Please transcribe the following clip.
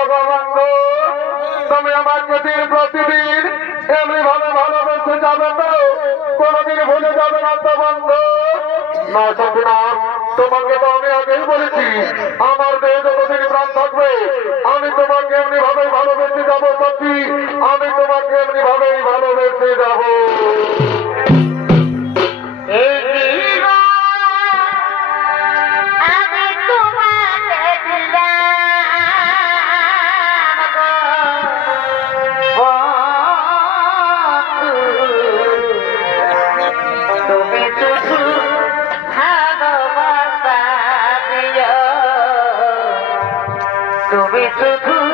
অগবঙ্গ তুমি আমাকে দিন প্রতিদিন এমনি ভাবে ভালোবেসে যাবে তো কোনদিন ভুলে যাবে না তো বন্ধু। না সপিনা, তোমাকে তো আমি আগেই বলেছি আমার দেহে যতদিন প্রাণ থাকবে আমি তোমাকে এমনি ভাবেই ভালোবেসে যাবো সত্যি, আমি তোমাকে এমনি ভাবেই ভালোবেসে যাবো। তুমি শুধু